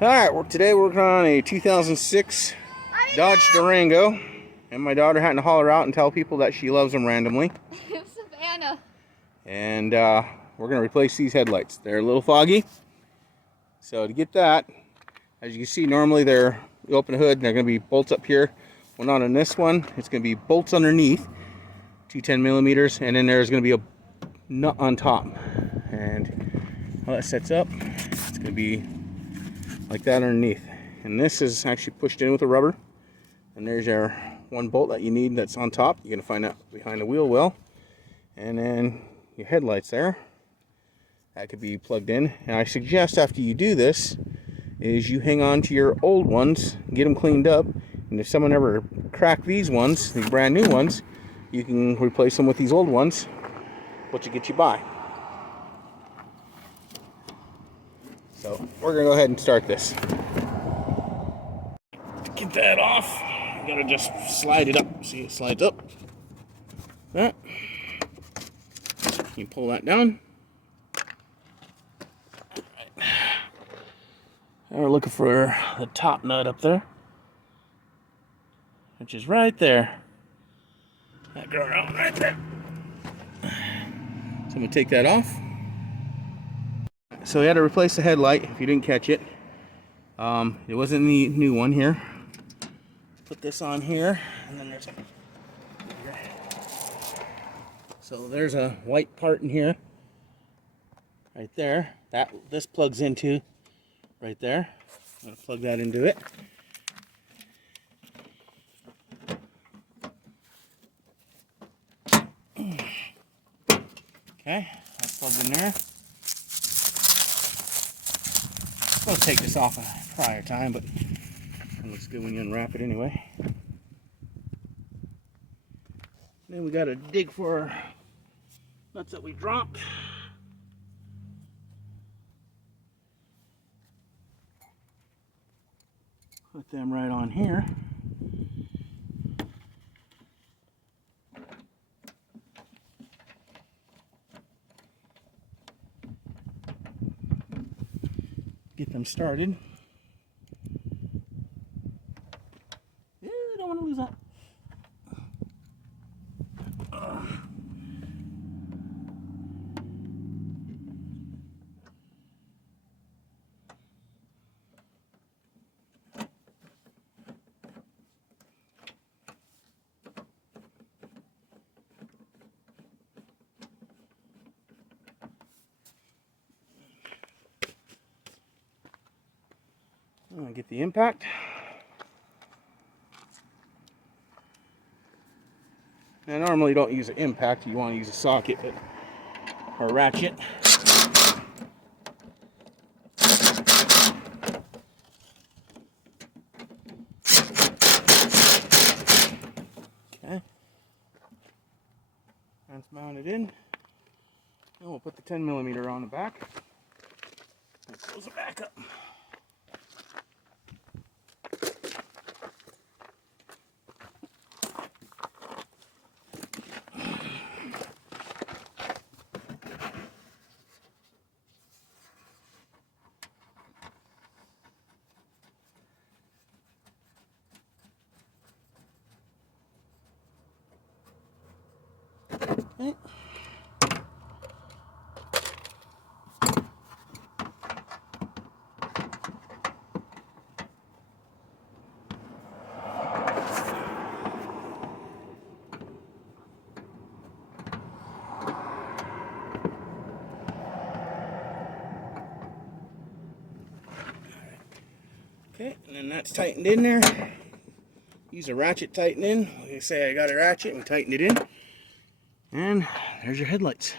Alright, today we're working on a 2006 Doodge Durango. And my daughter had to holler out and tell people that she loves them randomly. Savannah. And we're going to replace these headlights. They're a little foggy. So to get that, as you can see, normally you open the hood and they're going to be bolts up here. Well, not on this one. It's going to be bolts underneath, 210 millimeters, and then there's going to be a nut on top. And how that sets up, it's going to be like that underneath. And this is actually pushed in with a rubber. And there's your one bolt that you need that's on top. You're going to find that behind the wheel well. And then your headlights there. That could be plugged in. And I suggest after you do this, is you hang on to your old ones, get them cleaned up. And if someone ever cracked these ones, these brand new ones, you can replace them with these old ones, which will get you by. So we're going to go ahead and start this. Get that off. You gotta just slide it up. See, it slides up. That. You pull that down. Right. Now we're looking for the top nut up there, which is right there. That girl right there. So I'm gonna take that off. So we had to replace the headlight. If you didn't catch it, it wasn't the new one here. Put this on here, and then there's a white part in here, right there. This plugs into right there. I'm gonna plug that into it. Okay, that's plugged in there. I'll take this off a prior time, but it looks good when you unwrap it anyway. Then we gotta dig for nuts that we dropped. Put them right on here. Get them started. I don't want to lose that. Get the impact. Now normally you don't use an impact, you want to use a socket or a ratchet. Okay. That's mounted in. Then we'll put the 10 millimeter on the back. And close it back up. Okay. Okay, and then that's tightened in there. Use a ratchet tighten in. Like I say, I got a ratchet and tightened it in. And there's your headlights.